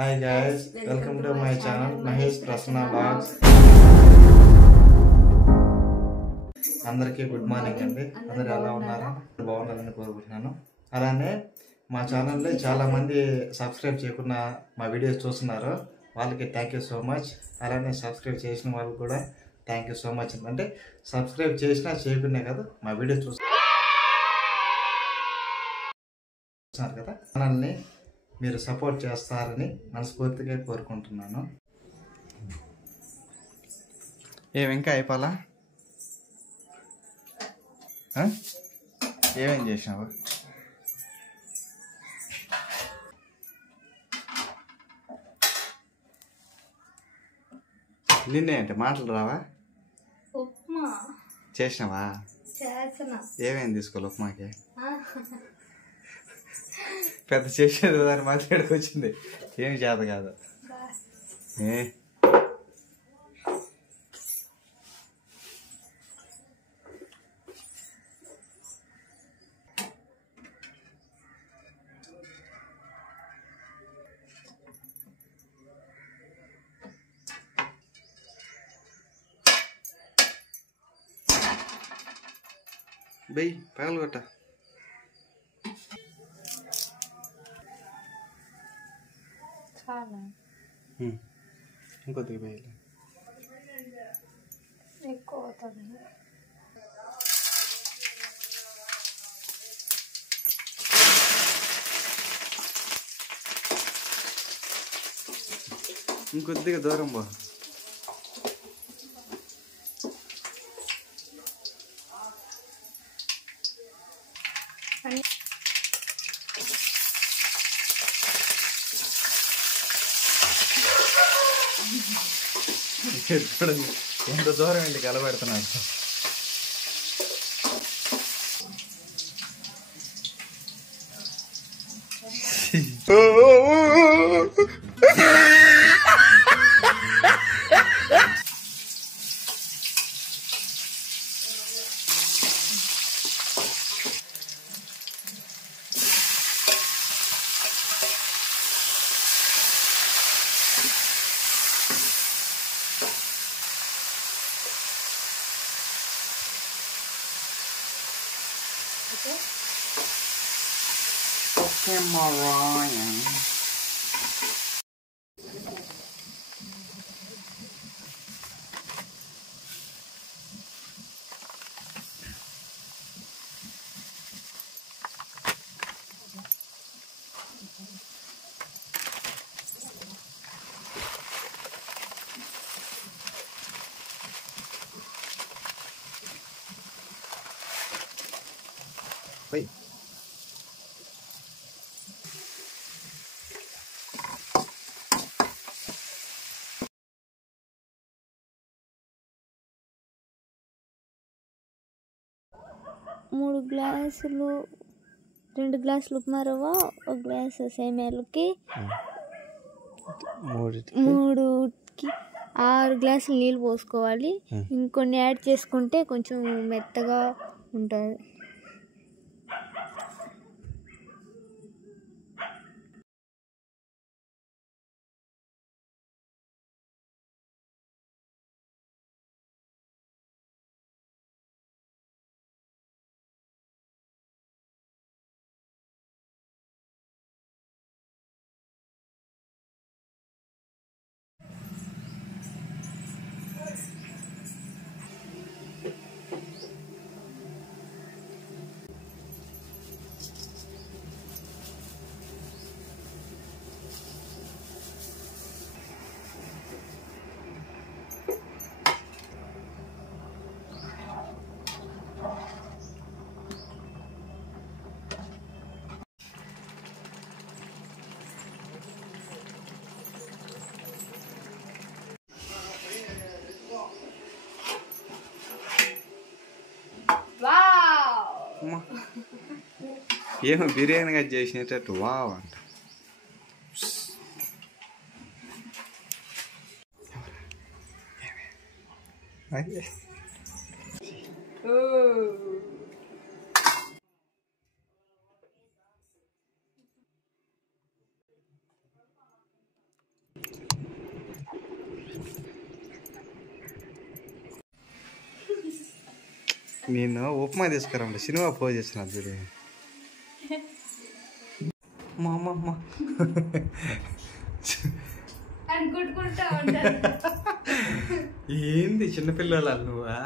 Hi guys, welcome to my channel Mahesh Prasanna Vlogs. అందరికీ good morning అండి. అందరూ ఎలా ఉన్నారు? బాగున్నారని కోరుకుంటున్నాను. అలానే మా ఛానల్లో చాలా మంది సబ్స్క్రైబ్ చేయకుండా మా వీడియోస్ చూస్తున్నారు. వాళ్ళకి థ్యాంక్ యూ సో మచ్. అలానే సబ్స్క్రైబ్ చేసిన వాళ్ళకి కూడా థ్యాంక్ యూ సో మచ్. అంటే సబ్స్క్రైబ్ చేసినా చేయకునే కదా మా వీడియోస్ చూస్తున్నారు కదా, ఛానల్ని మీరు సపోర్ట్ చేస్తారని మనస్ఫూర్తిగా కోరుకుంటున్నాను. ఇంకా అయిపోలా? ఏమేం చేసినావు? నిన్నే అంటే మాటలు రావా? ఉప్మా చేసినావా? ఏమేమి తీసుకోవాలి ఉప్మాకి? పెద్ద చేసేది దాన్ని మాట్లాడికి వచ్చింది. ఏమి చేత కాదు. బెయ్యి పగలగొట్ట. ఇంకొద్దిగా బెయ్యి ఎక్కువ అవుతుంది. ఇంకొద్దిగా దూరం పో. చూడండి ఎంత దూరం వెళ్ళి కలబెడుతున్నాడు. Mariah. Wait. రెండు గ్లాసులు ఉప్మా రవ్వ, ఒక గ్లాసు సేమియాలకి, 3కి 6 గ్లాసులు నీళ్ళు పోసుకోవాలి. ఇంకొన్ని యాడ్ చేసుకుంటే కొంచెం మెత్తగా ఉంటుంది. ఏమో బిర్యానీగా చేసినట్టు వావ్ అంట. నేను ఉప్మా తీసుకురా సినిమా పోజ్ చేసిన చూడు మా అమ్మ అనుకుంటా ఉంటాను. ఏంది చిన్నపిల్లల నువ్వా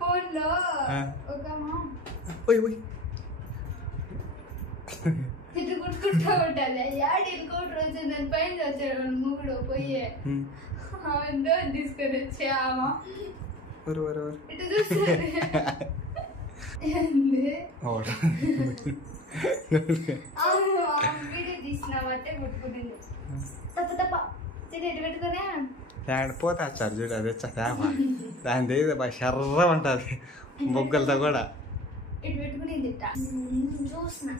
ఫోన్లో ఒక తిట్టుకుంటా ఉంటాను. యాడికోటి రోజు నేను పైన వచ్చాడు మూడు పోయి ఆమె తీసుకొని వచ్చామా ఇటు చూస్తుంది. వీడియో తీసినామంటే కొట్టుకునేది తప్ప తప్ప ఎటు పెట్టుకునే పోతా వచ్చారు చూడు అది వచ్చా దాని దగ్గర బాగా శర్ర ఉంటుంది బొగ్గలతో కూడా ఇటు పెట్టుకునేది చూసిన.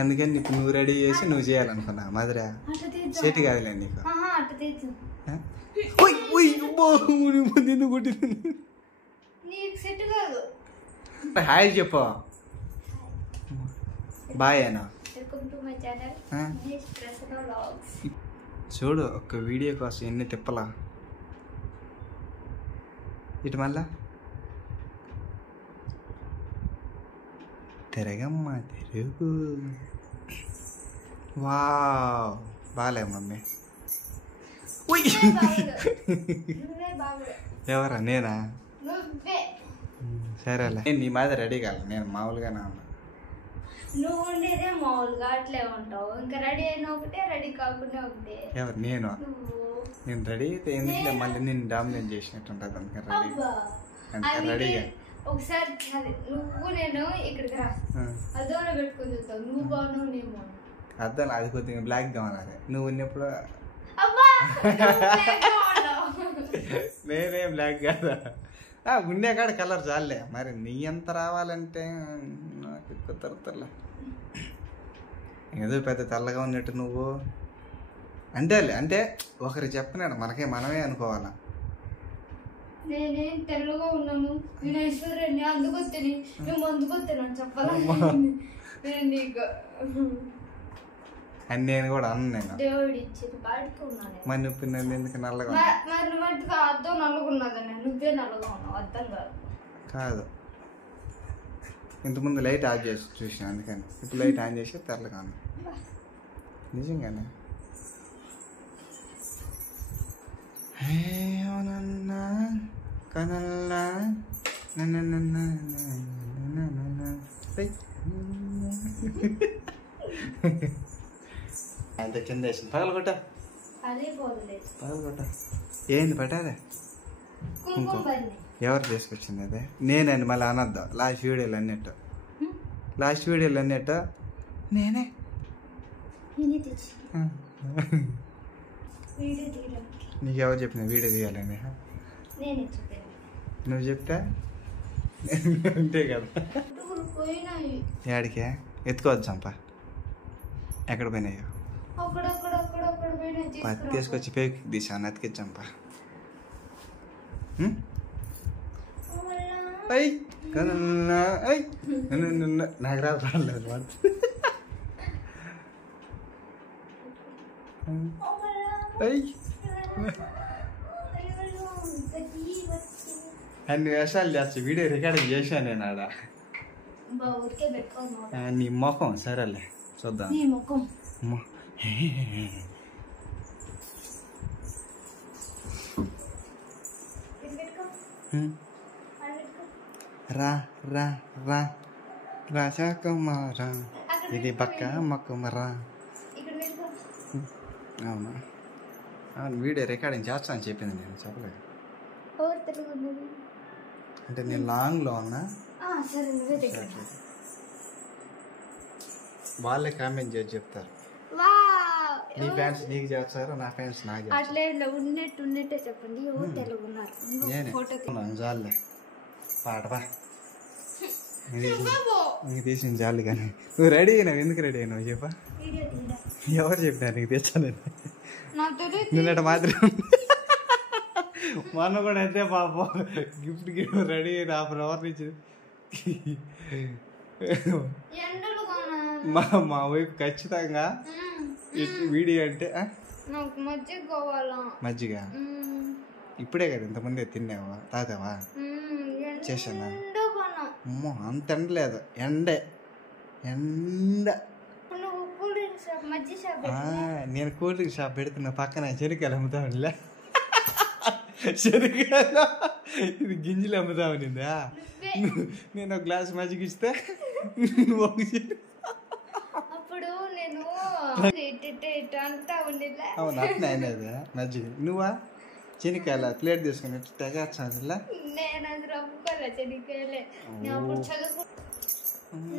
అందుకని ఇప్పుడు నువ్వు రెడీ చేసి నువ్వు చేయాలనుకున్నా మధురా సెట్ కాదులే నీకు. అట్ట తీసు నీకు సెట్ కాదు. హాయ్ చెప్పు బాయ్ అనా. Welcome to my channel vlogs. చూడు ఒక వీడియో కోసం ఎన్ని తిప్పలా. ఇటు మళ్ళా తిరగమ్మా తిరుగు. వావ్ బాలే మమ్మీ. ఎవరా నేనా? సరేలే నేను నీ మాది రెడీ కాదు నేను మామూలుగానే ఉన్నా. నువ్వు ఉండేదే మామూలుగా అట్లే ఉంటావు. ఇంకా రెడీ అయినా ఒకటే రెడీ కాకుండా ఒకటే. ఎవరు నేను? నేను రెడీ అయితే ఎందుకు మళ్ళీ నేను డామినేట్ చేసినట్టు ఉంటుంది అందుకని రెడీగా. ఒకసారి నువ్వు నేను ఇక్కడికి రా అద్దంలో పెట్టుకుని చూస్తావు. నువ్వు బాగున్నావు నేను బాగున్నావు. అర్థం అది కొద్దిగా బ్లాక్ గా ఉన్నది. నువ్వు ఉన్నప్పుడు నేనే బ్లాక్ కాదా ఉండే కాడ కలర్ చాలే. మరి నీ ఎంత రావాలంటే నాకు ఎక్కువ తరతరలే. ఏదో పెద్ద తెల్లగా ఉన్నట్టు నువ్వు అంటే ఒకరు చెప్పినాడు మనకే మనమే అనుకోవాలా. నేనేం తెల్లగా ఉన్నాను నేను ఐశ్వర్యాన్ని అందుకొత్తిని మేము అందుకొత్తినాను చెప్పాలా నేను నీకు అని నేను కూడా అన్న. నేను దేవుడు ఇచ్చింది పాడుకున్నాను. మరి నువ్వు నన్ను ఎందుకు నల్లగా మరి మట్టుగా అద్దం నల్లగున్నదని నువ్వే నల్లగా ఉన్నావు. అర్థం కాదు ఇంతకుముందు లైట్ ఆఫ్ చేసి చూసిన అందుకని ఇప్పుడు లైట్ ఆన్ చేసి తెల్లగా ఉంది నిజంగానే. కనల్లా అంత కింద వేసింది పగలగొట్ట పగలగొట్ట. ఏంది పట్టాదే ఎవరు తీసుకొచ్చింది అదే? నేనండి మళ్ళీ అనద్దు. లాస్ట్ వీడియోలు అన్నట్టు నేనే నీకు ఎవరు చెప్పిన వీడియో తీయాలని? నువ్వు చెప్తే అంతే కదా. ఏడికే ఎత్తుకోవచ్చు చంప ఎక్కడ పోయినాయో తీసుకొచ్చి పేకి తీసాను అతికిచ్చంప. నాకు రాలేదు అన్ని వేషాలు చేస్తా. వీడియో రికార్డింగ్ చేశాను నేను ఆడ. నీ ముఖం సరేలే చూద్దాం. రా రా రా రాజకుమారా ఇది బక్క మక్కుమరా. అవునా అవును వీడియో రికార్డింగ్ చేస్తాను చెప్పింది నేను చెప్పలేదు. అంటే నేను లాంగ్లో ఉన్నా. వాళ్ళే కామెంట్ చేసి చెప్తారు. నీ ఫ్యాన్స్ నీకు చేస్తారు నా ఫ్యాన్స్ నాకు ఉన్నట్టే చెప్పండి. నేనే చాలులే పాట బా నీకు తీసిన చాలు. కానీ నువ్వు రెడీ అయినావు. ఎందుకు రెడీ అయినావు చెప్పా? ఎవరు చెప్పినారు నీకు తెచ్చాను? నిన్నట మాత్రం మొన్న కూడా అయితే పాపం గిఫ్ట్ రెడీ అయిన హాఫ్ అన్ అవర్ నుంచి మా వైపు ఖచ్చితంగా వీడియో అంటే మజ్జిగ ఇప్పుడే కదా ఇంతమంది తిన్నావా తాతావా? చేసానా ఎండు కొను. అమ్మో అంత ఎండలేదు ఎండే ఎండ నువ్వు కూల్ డ్రింక్ షాప్ మజ్జి షాప్ నేను కూల్ డ్రింక్ షాప్ పెడుతున్నా పక్కన శనగకాయలు అమ్ముతావులే శనగకాయలు ఇది గింజలు అమ్ముతావు నిందా నేను ఒక గ్లాస్ మజ్జిగ ఇస్తే నువ్వు అప్పుడు నేను అంతా ఉండేలా. అవును అట్నే అనేది మజ్జిగ నువ్వా శనగకాయల ప్లేట్ తీసుకుని తెగచ్చానులా నేను అది రమ్ముకోలే చెనికాయలే. నేను అప్పుడు చదువుకు.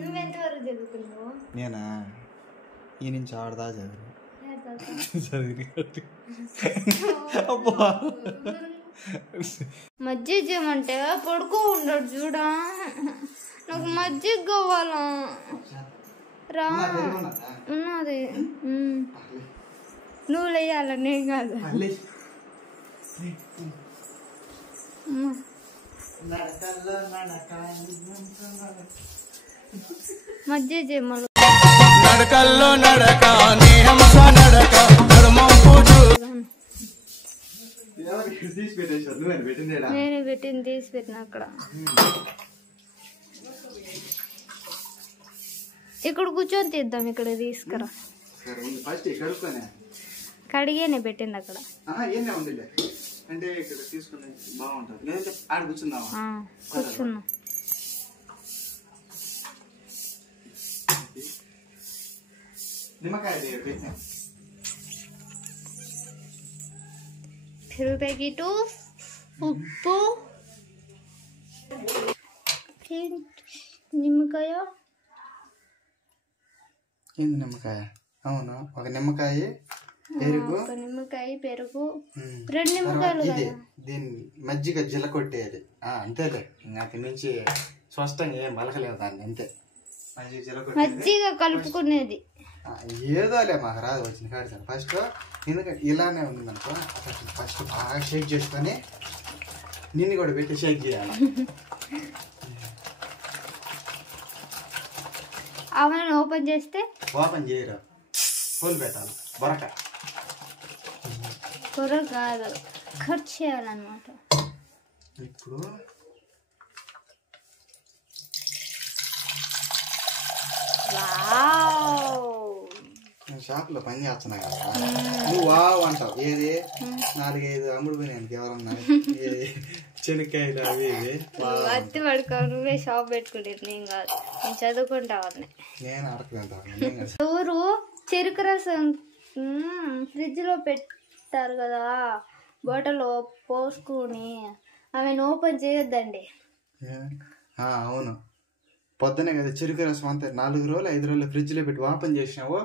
నువ్వెంతవరకు చదువుకున్నావు? నేనా ఈ నుంచి ఆడదా చదివి మజ్జిగ చేయమంటే పడుకో ఉండడు చూడా. నాకు మజ్జిగ కావాలా రా. ఉన్నది నువ్వు లేయాల నేను కాదు. మజ్జిగ చేయమలు నడకల్లో నడక నేహంస నడక నేనే పెట్టింది తీసి పెట్టిన అక్కడ. ఇక్కడ కూర్చొని తీద్దాం. ఇక్కడ తీసుకురా. కడిగేనే పెట్టింది అక్కడ. అంటే ఇక్కడ తీసుకుని బాగుంటుంది లేదంటే ఆడ కూర్చుందామా? కూర్చున్నా. నిమ్మకాయ పెరుగు ప్యాకెట్, ఉప్పు, నిమ్మకాయ. ఏంది నిమ్మకాయ? అవును ఒక నిమ్మకాయ పెరుగు. ఒక నిమ్మకాయ పెరుగు 2 నిమ్మకాయలు. ఇది దీన్ని మజ్జిగ జిల కొట్టేది అంతేలే. అక్కడి నుంచి స్పష్టంగా ఏం బలకలేవు దాన్ని అంతే. మజ్జిగ జిల మజ్జిగ కలుపుకునేది ఏదోలే మాకు రాదు వచ్చిన కాదు. ఫస్ట్ ఎందుకంటే ఇలానే ఉంది అనుకో. ఫస్ట్ బాగా షేక్ చేసుకొని నిన్ను కూడా పెట్టి షేక్ చేయాలి. అవన్నీ ఓపెన్ చేస్తే ఓపెన్ చేయరు, ఫుల్ పెట్టాలి. బొరక కూర కాదు, కట్ చేయాలన్నమాట. ఇప్పుడు షాప్ లో పని చేస్తున్నా కదా, నువ్వు వావ్ అంటావు. ఏది 4-5 అమ్ముడు పోయినాయి ఎవరన్నా శనక్కాయలు అవి ఇవి అత్తి పడుకో. నువ్వే షాప్ పెట్టుకుంటారు, నేను కాదు. నేను చదువుకుంటావు. నేను అడగలేను. ఎవరు చెరుకు రసం ఫ్రిడ్జ్ లో పెట్టారు కదా, బాటిల్ పోసుకుని ఆమెను ఓపెన్ చేయొద్దండి. అవును పొద్దునే కదా చెరుకు రసం అంతా 4 రోజులు 5 రోజులు ఫ్రిడ్జ్ లో పెట్టి ఓపెన్ చేసినావు.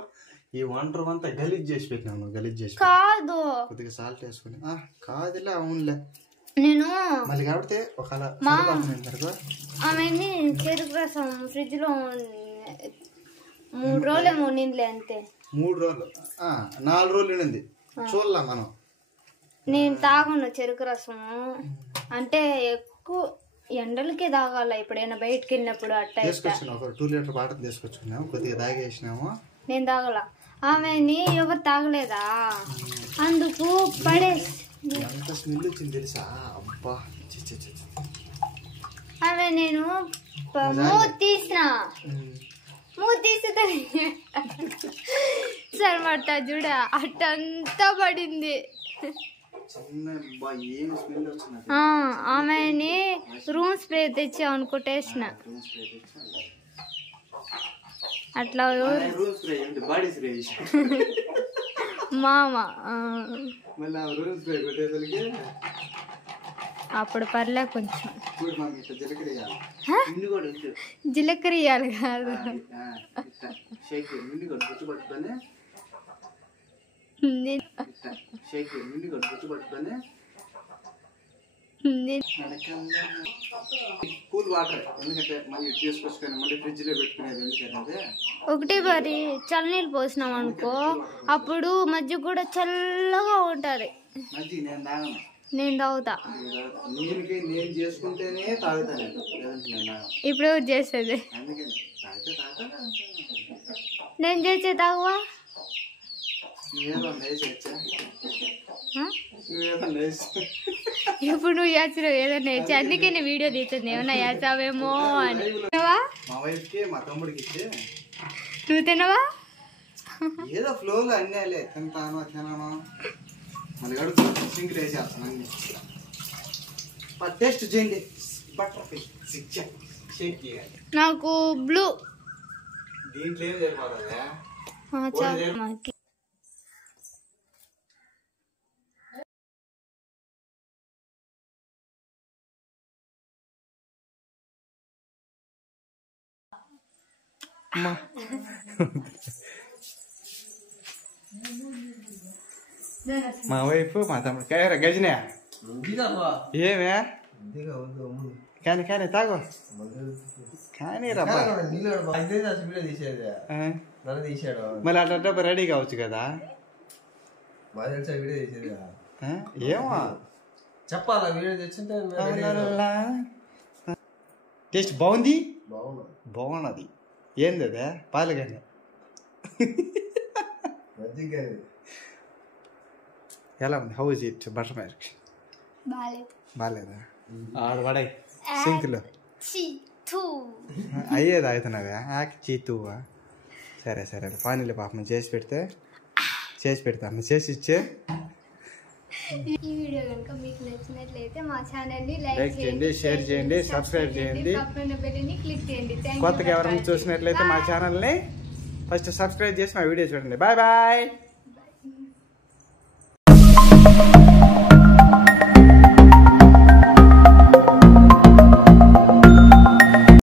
ఈ వంటర్ అంతా గలీజ్ చేసి పెట్టినావు నువ్వు. గలీజ్ చేసి కాదు, కొద్దిగా సాల్ట్ వేసుకుని. కాదులే అవునులే. నేను మళ్ళీ కాబట్టి ఒకవేళ ఆమెని చెరుకు రసం ఫ్రిడ్జ్ లో 3 రోజులేమో నిండలే అంతే. 3 రోజులు 4 రోజులు ఉండింది చూడలా మనం. నేను తాగను చెరుకు రసం. అంటే ఎక్కువ ఎండలకే తాగాల. ఎప్పుడైనా బయటకు వెళ్ళినప్పుడు అట్ట తీసుకొచ్చినావు. ఒక 2 లీటర్ బాటిల్ తీసుకొచ్చుకున్నాము, కొద్దిగా తాగేసినాము. నేను తాగల. ఆమెని ఎవరు తాగలేదా, అందుకు పడేసి. ఎంత స్మెల్ వచ్చింది తెలుసా? అబ్బా ఆమె నేను మూతి తీసిన అనమాట. చూడ అట్టంతా పడింది. ఆమెని రూమ్ స్ప్రే తెచ్చావు అనుకుంటేసిన. అట్లా మామ అప్పుడు పర్లే కొంచెం జీలకర్ర ఇయ్యాలి కాదు. కూల్ వాటర్ ఎందుకంటే మళ్ళీ తీసుకొచ్చుకొని మళ్ళీ ఫ్రిడ్జ్ లో పెట్టుకునేది. ఎందుకంటే ఒకటి మరి చల్లనీళ్ళు పోసినాం అనుకో, అప్పుడు మజ్జిగ కూడా చల్లగా ఉంటది. మజ్జిగ నేను తాగను. నేను తాగుతా. నీళ్ళకి నేను చేసుకుంటేనే తాగుతాను. ఇప్పుడు ఎవరు చేసేది? అందుకని తాగితే తాగుతా. నేను చేసే తాగువా ఇప్పుడు నువ్వు చేస్తున్నావు ఏదన్నా వేసి అందుకే నేను వీడియో తీస్తుంది ఏమన్నా చేస్తావేమో అని. మా వైఫ్ కి మా తమ్ముడికి ఇచ్చి నువ్వు తినవా? ఏదో ఫ్లోలో అన్నీ తింటాను తినాను మళ్ళీ కడుపు సింగిల్ వేసేస్తాను అన్ని. టేస్ట్ చేయండి. బటర్ షేక్ చేయాలి. నాకు బ్లూ దీంట్లో ఏం సరిపోతుందా? మా వైఫ్ మా తమ్ముడు గజనే ఏమే కానీ కానీ తాగు కానీ రబ్బా మళ్ళీ అట్లా రెడీ కావచ్చు కదా. ఏమో చెప్పాలా వీడియో తెచ్చింటే టేస్ట్ బాగుంది. బాగున్నది. ఏంది అదే పాలు కానీ ఎలా ఉంది? How is it butter milk? బాగాలేదా? ఆడ పడాయి సింక్లో అయ్యేది అవుతున్నావా? చీతువా? సరే సరే పానీలో పాపం చేసి పెడతాను చేసి ఇచ్చే. ఈ వీడియో కనుక మీకు నచ్చినట్లయితే మా ఛానల్ ని లైక్ చేయండి, షేర్ చేయండి, సబ్స్క్రైబ్ చేయండి. పక్కన బెల్ ని క్లిక్ చేయండి. కొత్తగా ఎవరైనా చూసినట్లయితే మా ఛానల్ని ఫస్ట్ సబ్స్క్రైబ్ చేసి మా వీడియో చూడండి. Bye bye.